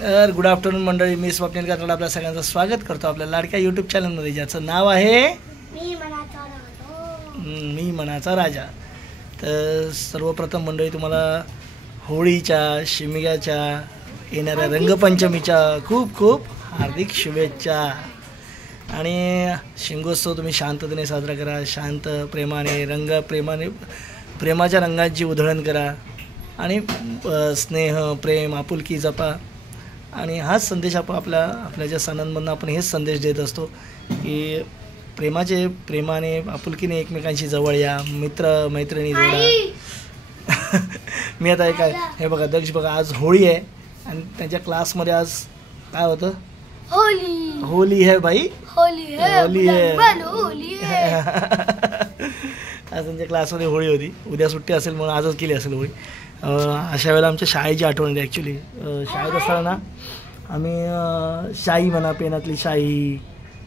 तर good afternoon मंडळी, मी स्वप्नील कात्रड आपल्या सगळ्यांचं स्वागत करतो आपल्या लाडक्या यूट्यूब चॅनलमध्ये, ज्याचं नाव आहे मी मनाचा राजा. तर सर्वप्रथम मंडळी तुम्हाला होळीच्या, शिमग्याच्या, येणाऱ्या रंगपंचमीच्या खूप खूप हार्दिक शुभेच्छा. आणि शिमगोत्सव तुम्ही शांततेने साजरा करा, शांत प्रेमाने प्रेमाच्या रंगांची उधळण करा आणि स्नेह प्रेम आपुलकी जपा. आणि हाच संदेश आपल्या ज्या सणांमधून आपण हेच संदेश देत असतो की प्रेमाने आपुलकीने एकमेकांशी जवळ या, मित्र मैत्रिणी जोडा. मी आता हे बघा दक्ष बघा, आज होळी आहे आणि त्यांच्या क्लासमध्ये आज काय होतं, होली है भाई, होली है. आज त्यांच्या क्लासमध्ये होळी होती, उद्या सुट्टी असेल म्हणून आजच केली असेल होळी. अशा वेळेला आमच्या शाळेची आठवण येते. ॲक्च्युली शाळेत असताना आम्ही शाई म्हणा, पेनातली शाई,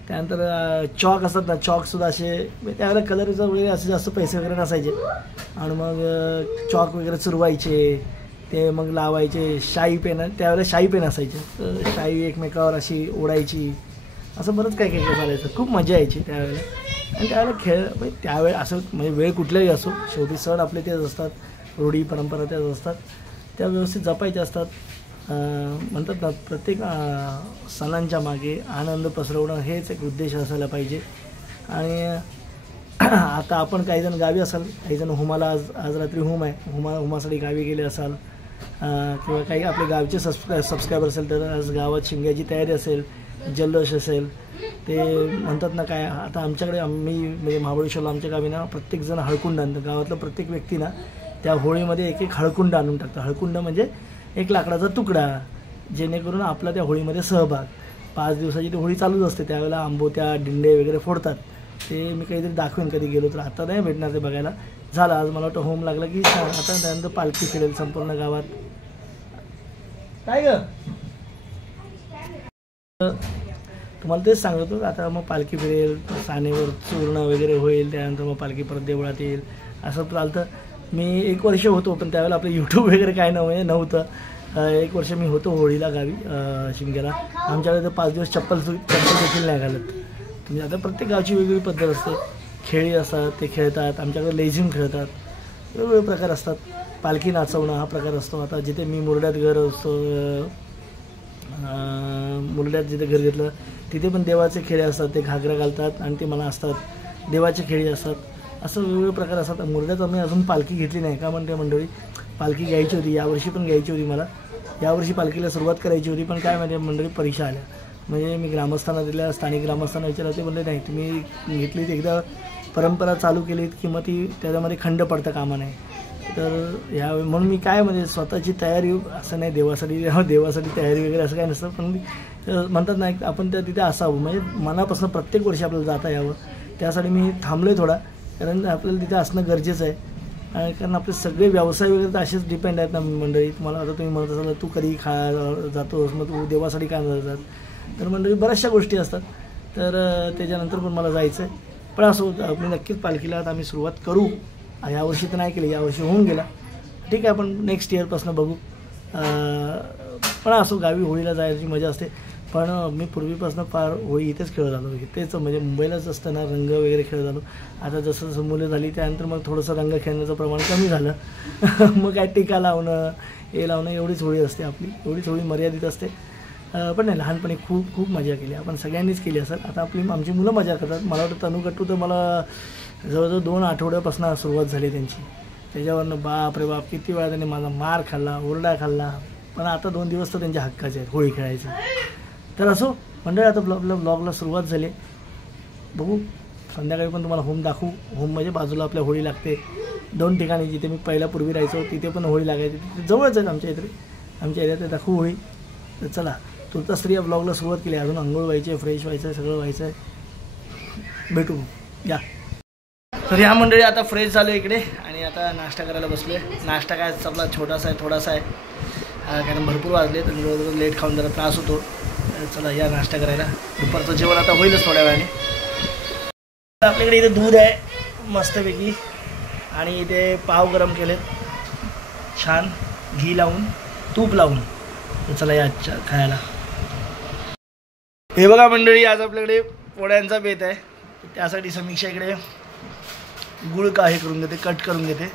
त्यानंतर चॉक असतात ना, चॉकसुद्धा असे त्यावेळेला कलरचं वगैरे असे जास्त पैसे वगैरे नसायचे आणि मग चॉक वगैरे चुरवायचे, ते मग लावायचे. शाई पेन, त्यावेळेला शाई पेन असायचे, तर शाई एकमेकावर अशी ओढायची, असं बरंच काय काय चालायचं. खूप मजा यायची त्यावेळेला. आणि त्यावेळेला खेळ त्यावेळेला असं म्हणजे वेळ कुठल्याही असो, शेवटी सण आपले तेच असतात, रूढी परंपरा त्याच असतात, त्या व्यवस्थित जपायच्या असतात. म्हणतात ना, प्रत्येक सणांच्या मागे आनंद पसरवणं हेच एक उद्देश असायला पाहिजे. आणि आता आपण काहीजण गावी असाल, काहीजण हुमाला, आज रात्री होम आहे, हुमासाठी गावी गेले असाल, किंवा काही आपले गावचे सबस्क्रायबर असेल तर आज गावात शिमग्याची तयारी असेल, जल्लोष असेल. ते म्हणतात ना काय, आता आमच्याकडे म्हणजे महाबळेश्वरला आमच्या गावी ना प्रत्येकजण हळकुंड आणतं. गावातलं प्रत्येक व्यक्ती ना त्या होळीमध्ये एक हळकुंड आणून टाकतं. हळकुंड म्हणजे एक लाकडाचा तुकडा, जेणेकरून आपला त्या होळीमध्ये सहभाग. 5 दिवसाची ती होळी चालूच असते, त्यावेळेला आंबोत्या डिंडे वगैरे फोडतात. ते मी काहीतरी दाखवेन कधी गेलो तर, आता नाही भेटणार ते बघायला. झालं आज मला वाटतं होम लागलं की आता त्यानंतर पालखी फिरेल संपूर्ण गावात. काय ग तुम्हाला तेच सांगतो, आता मग पालखी फिरेल, सानेवर चूर्ण वगैरे होईल, त्यानंतर मग पालखी परत देवळात येईल, असं चालतं. मी 1 वर्ष होतो, पण त्यावेळेला आपलं यूट्यूब वगैरे काय नव्हतं. 1 वर्ष मी होतो होळीला गावी शिमग्याला. आमच्याकडे तर 5 दिवस चप्पल देखील नाही घालत. म्हणजे आता प्रत्येक गावची वेगवेगळी पद्धत असते. खेळी असतात, ते खेळतात. आमच्याकडे लेझिम खेळतात, वेगवेगळे प्रकार असतात. पालखी नाचवणं हा प्रकार असतो. आता जिथे मी मुरड्यात घर असतो, मुरड्यात जिथे घर घेतलं तिथे पण देवाचे खेळे असतात. ते घागरा घालतात आणि ते मला असतात, देवाचे खेळी असतात. असं वेगवेगळे प्रकार असतात. मुरड्यात आम्ही अजून पालखी घेतली नाही का म्हणते मंडळी, पालखी घ्यायची होती, यावर्षी पण घ्यायची होती मला. यावर्षी पालखीला सुरुवात करायची होती, पण काय माहिती मंडळी, परीक्षा आल्या. म्हणजे मी ग्रामस्थांना दिल्या, स्थानिक ग्रामस्थांना विचारलं, ते म्हणले नाही, तुम्ही घेतलीत एकदा परंपरा चालू केलीत की मग ती त्याच्यामध्ये खंड पडता कामा नाही. तर यावेळी म्हणून मी काय म्हणजे स्वतःची तयारी, असं नाही देवासाठी तयारी वगैरे असं काय नसतं, पण म्हणतात ना आपण त्या तिथे असावं, म्हणजे मनापासून प्रत्येक वर्षी आपल्याला जाता यावं. त्यासाठी मी थांबलो आहे थोडा, कारण आपल्याला तिथे असणं गरजेचं आहे. कारण आपले सगळे व्यवसाय वगैरे तर असेच डिपेंड आहेत ना मंडळी. तुम्हाला आता तुम्ही म्हणत असाल तू कधी जातोस, मग तू देवासाठी काय जातात, तर मंडळी बऱ्याचशा गोष्टी असतात. तर त्याच्यानंतर पण मला जायचं आहे. पण असं होतं, आपण नक्कीच पालखीला आता आम्ही सुरुवात करू. यावर्षी तर नाही केली, यावर्षी होऊन गेला, ठीक आहे, आपण नेक्स्ट इयरपासून बघू. पण असो, गावी होळीला जायची मजा असते. पण मी पूर्वीपासून फार होळी इथेच खेळत आलो, इथेच म्हणजे मुंबईलाच असताना रंग वगैरे खेळत आलो. आता जसं जसं मुलं झाली त्यानंतर मग थोडंसं रंग खेळण्याचं प्रमाण कमी झालं. मग काय टिका लावणं, हे लावणं, एवढीच होळी असते आपली, एवढीच होळी मर्यादित असते. पण नाही, लहानपणी खूप खूप मजा केली आपण, सगळ्यांनीच केली असेल. आता आमची मुलं मजा करतात. मला वाटतं तनुकट्टू तर मला जवळजवळ 2 आठवड्यापासून सुरुवात झाली त्यांची. त्याच्यावरनं बाप रे बाप किती वेळा त्यांनी माझा मार खाल्ला, ओरडा खाल्ला. पण आता 2 दिवस तर त्यांच्या हक्काचे आहेत होळी खेळायचे. तर असो मंडळी, आता आपल्या ब्लॉगला सुरुवात झाली. बघू संध्याकाळी पण तुम्हाला होम दाखवू. होम म्हणजे बाजूला आपल्या होळी लागते 2 ठिकाणी, जिथे मी पूर्वी राहायचो तिथे पण होळी लागायची, तिथे जवळच आहेत आमच्या इथे, आमच्या एरियात दाखवू होळी. तर चला, तुर्तास्त्री या ब्लॉगला सुरुवात केली. अजून आंघोळ व्हायचे, फ्रेश व्हायचं आहे, सगळं व्हायचं आहे. भेटू या. तर या मंडळी आता फ्रेश झालो इकडे आणि आता नाश्ता करायला बसलो आहे. नाश्ता काय आपला छोटासा आहे, थोडासा आहे, कारण भरपूर वाजले तर लेट खाऊन जरा त्रास होतो. चला या नाश्ता करायला. दुपारचं जेवण आता होईलच थोड्या वेळाने. आपल्याकडे इथे दूध आहे मस्तपैकी आणि इथे पाव गरम केलेत छान, घी लावून, तूप लावून. तर चला या आजच्या खायला. हे बघा मंडळी, आज आपल्याकडे पोळ्यांचा बेत आहे. त्यासाठी समीक्षा इकडे गुळ का हे करून घेते, कट करून घेते.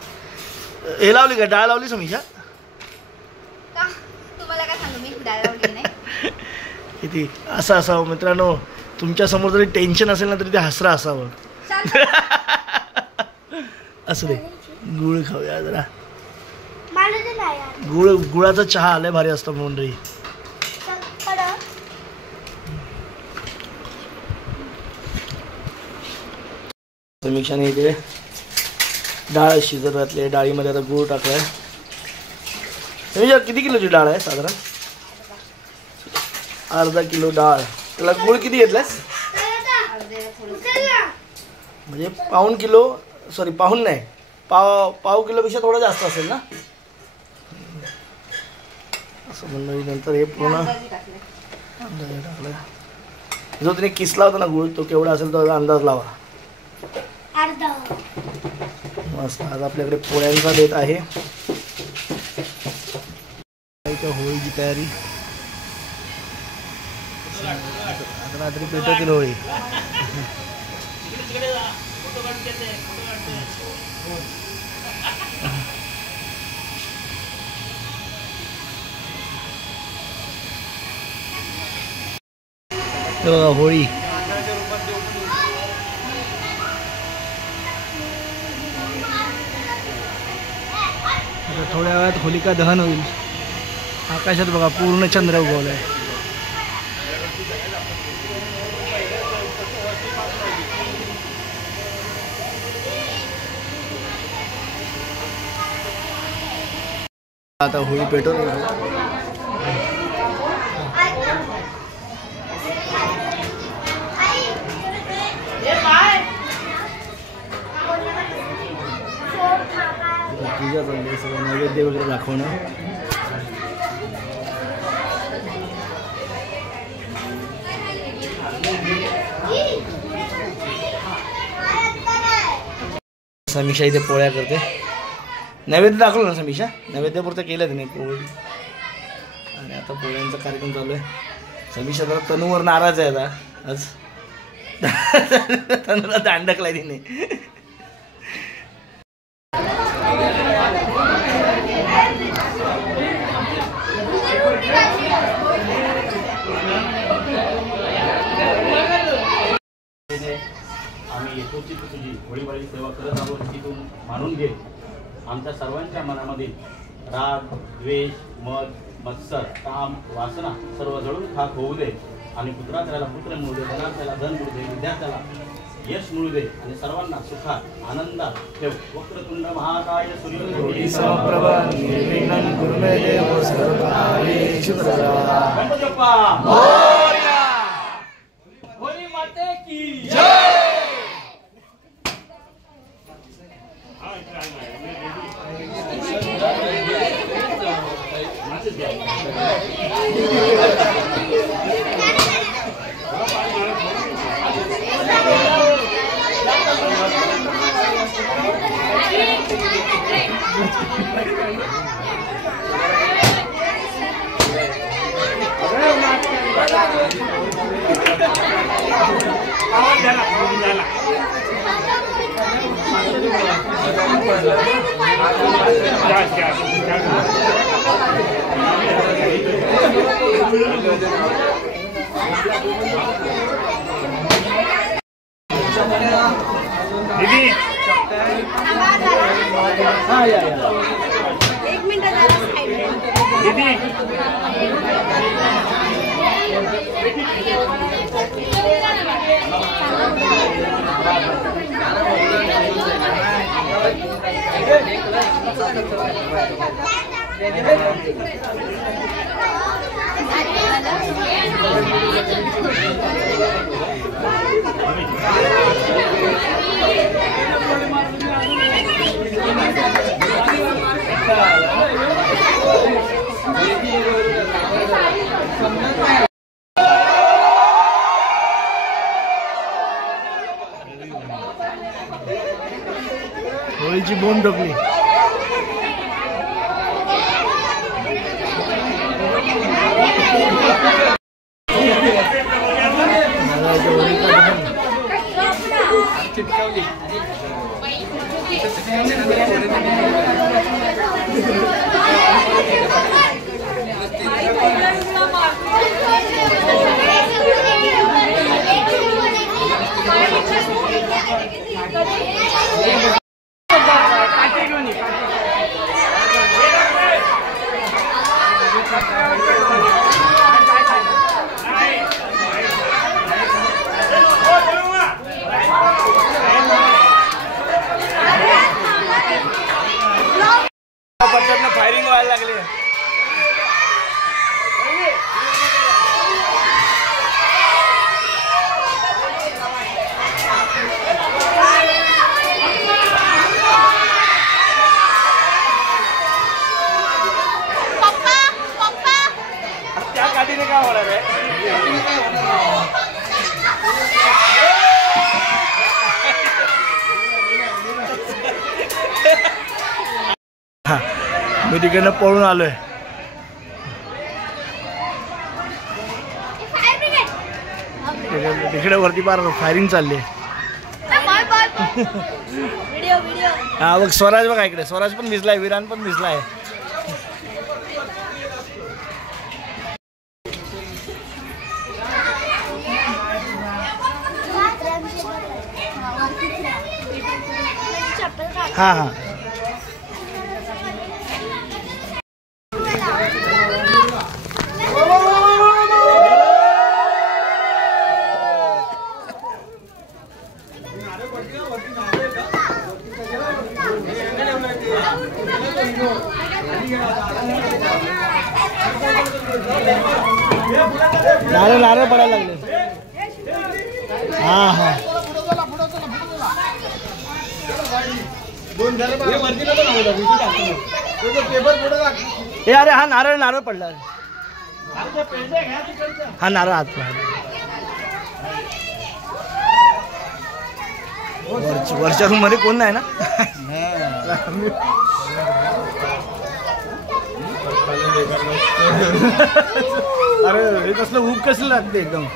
हे लावली का डाळ लावली समीक्षा? तुम्हाला काय सांगू मी, डाळ लावली नाही. किती असं असावं मित्रांनो, तुमच्या समोर जरी टेन्शन असेल ना तरी ते हसरा असावं. असं दे, गुळ खाऊया जरा. गुळाचा चहा आलाय भारी असतो मंडळी. समीक्षाने इथे डाळ शिजत घातली. डाळीमध्ये आता गुळ टाकलाय. समीक्षा किती किलोची डाळ आहे साधारण? अर्धा किलो डाळ. त्याला गुळ किती घेतलास? म्हणजे पाऊण किलो, सॉरी पाऊण नाही, पाव किलोपेक्षा थोडं जास्त असेल ना. असं मंडळी नंतर हे पूर्ण अंदाजे टाकलं. जो तिने किसला होता ना गुळ, तो केवढा असेल तो अंदाज लावा. मस्त. आज आपल्याकडे पोळ्यांचा बेत आहे. होळीची तयारी आता रात्री पेटवतील होळी. होळी थोड्या वेळात होलिका दहन होईल. आकाशात बघा पूर्ण चंद्र उगवलाय. आता होळी पेटवून पूजा चालली, सगळं नैवेद्य वगैरे दाखवणं. समीक्षा इथे पोळ्या करते. नैवेद्य दाखवलं ना समीक्षा? नैवेद्यापुरतं केलं तिने पोळी. आणि आता पोळ्यांचा कार्यक्रम चालू आहे. समीक्षा जरा तनूवर नाराज आहे आता आज. तनूला दांडकलाय तिने. आम्ही यथोचित तुझी होळीवाळी सेवा करत आहोत की तू मानून घे. आमच्या सर्वांच्या मनामध्ये राग, द्वेष, मद, मत्सर, काम, वासना सर्व जळून खाक होऊ दे. आणि पुत्राच्याला पुत्र मिळू दे, धनाच्याला धन मिळू दे, विद्यार्थ्याला यश मिळू दे. आणि सर्वांना सुखात आनंदात ठेव. वक्रतुंड महाकाय सूर्यकोटी समप्रभ निर्विघ्नं कुरु मे देव सर्वकार्येषु सर्वदा. गणपती बाप्पा मोरया. होळी माते की जय. दीदी हाँ या एक मिनट दीदी होळीची बोंब टोकली. फायरिंग व्हायला लागले. त्या गाडीने काय होणार आहे? मी तिकडनं पळून आलोय. तिकडे वरती पार फायरिंग चालली आहे. हा बघ स्वराज बघा इकडे. स्वराज पण भिजलाय, विरान पण भिजलाय. हा हा नारळ नारळ पडायला लागले. हा हा हे अरे हा नारळ नारळ पडला. हा नारळ आत वरच्या रूम मध्ये कोण नाही ना. अरे हे कसलं ऊब कसं लागते एकदम.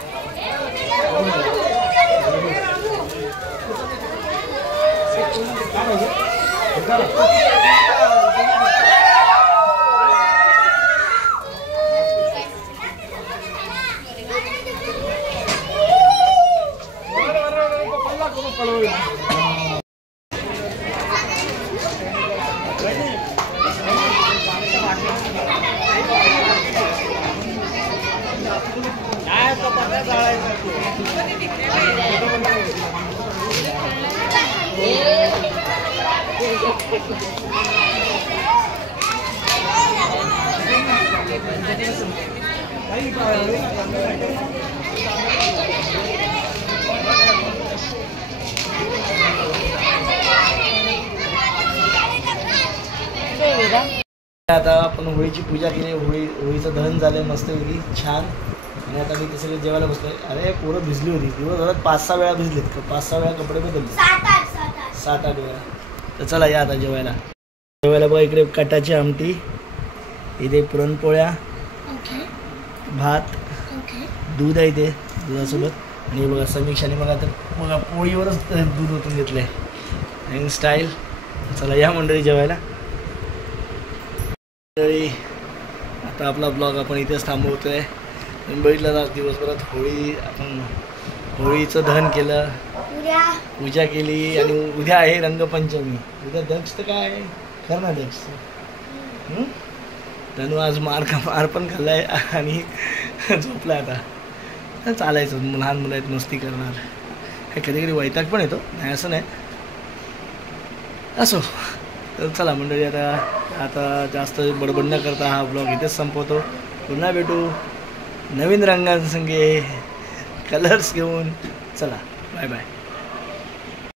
आता आपण होळीची पूजा केली. होळीचं दहन झालंय मस्तपैकी छान. आणि आता मी ते सगळे जेवायला बसलोय. अरे पोरं भिजली होती दिवसभरात 5-6 वेळा भिजलेत. 5-6 वेळा कपडे बदलले. 7-8 वेळा. तर चला या आता जेवायला. जेवायला बघा इकडे कटाची आमटी, इथे पुरणपोळ्या, भात, दूध आहे इथे दुधासोबत. आणि बघा समीक्षाने बघा तर बघा पोळीवरच दूध ओतून घेतलंय. Hang style. चला या मंडळी जेवायला. आता आपला ब्लॉग आपण इथेच थांबवतोय. मुंबईला आज दिवसभरात आपण होळीचं दहन केलं, पूजा केली. आणि उद्या आहे रंगपंचमी. उद्या दक्ष तर काय खरं ना दक्ष. धनु आज मार पण खाल्लाय आणि झोपलाय. आता चालायचं. लहान मुलं आहेत मस्ती करणार. कधी कधी वैताग पण येतो, नाही असं नाही. असो तर चला मंडळी आता जास्त बडबड न करता हा ब्लॉग इथेच संपवतो. पुन्हा भेटू नवीन रंगांसंगे, कलर्स घेऊन. चला बाय बाय.